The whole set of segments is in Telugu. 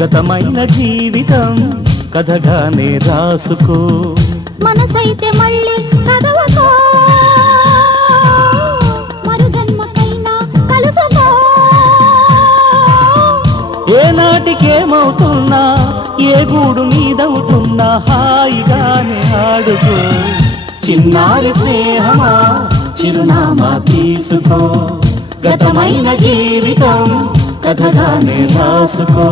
గతమైన జీవితం కథగానే రాసుకో, మనసైతే మళ్ళీ చదవకో, మరు జన్మకైనా కలుసుకో. ఏనాటికేమవుతున్నా ఏ గూడు నీదవుతున్నా హాయిగానే ఆడుకో. చిన్నారి స్నేహమా చిరునామా తీసుకో, గతమైన జీవితం కథగానే రాసుకో.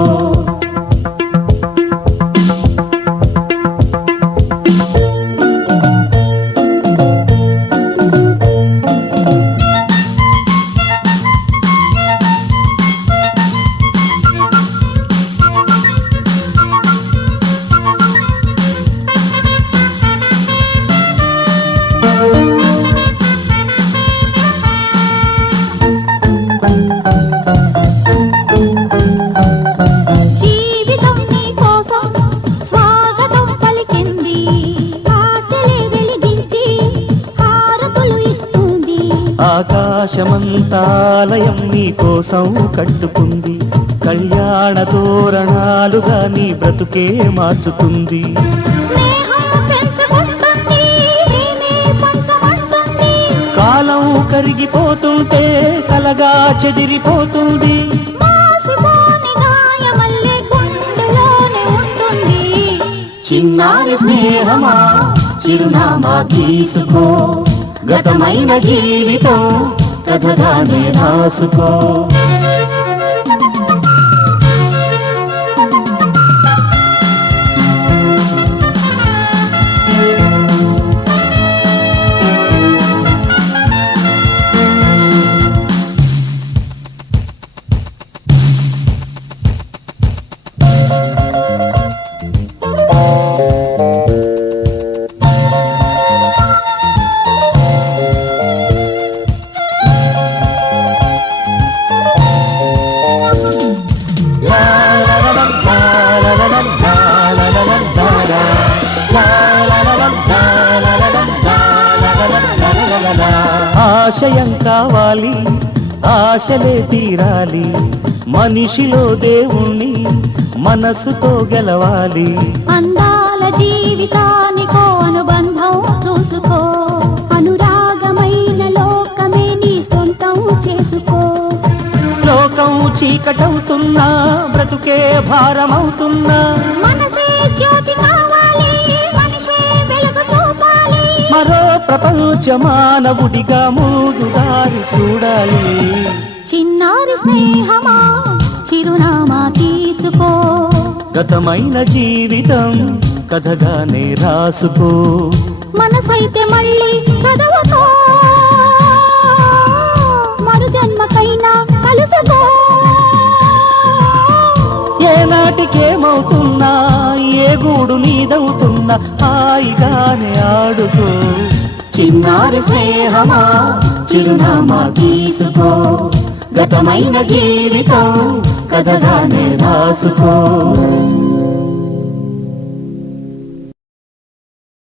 ఆకాశమంతాలయం నీ కోసం కట్టుకుంది, కళ్యాణ తోరణాలుగా నీ బ్రతుకే మార్చుతుంది. కాలం కరిగిపోతుంటే కలగా చెదిరిపోతుంది, చిన్నారి స్నేహమా చిరునామా తీసుకో, గతమైన జీవితం కథగానే రాసుకో. ఆశయం కావాలి ఆశలే తీరాలి, మనిషిలో దేవుణ్ణి మనసుతో గెలవాలి. అందాల జీవితానికో అనుబంధం చూసుకో, అనురాగమైన లోకమే నీ సొంతం చేసుకో. లోకం చీకటవుతున్నా బ్రతుకే భారమవుతున్నా, మనసే జ్యోతి కావాలి మనిషే వెలుగు చూపాలి. మరో ప్రపంచ మానవుడిగా ముందు దారి చూడాలి. చిన్నారి స్నేహమా చిరునామా తీసుకో, గతమైన జీవితం కథగానే రాసుకో. మనసైతే మళ్ళీ చదవకో, మరు జన్మకైనా కలుసుకో. ఏనాటికేమవుతున్నా ఏ గూడు నీదవుతున్నా హాయిగానే ఆడుకో. చిన్నారి స్నేహమా చిరునామా తీసుకో, గతమైన జీవితం కథగానే రాసుకో.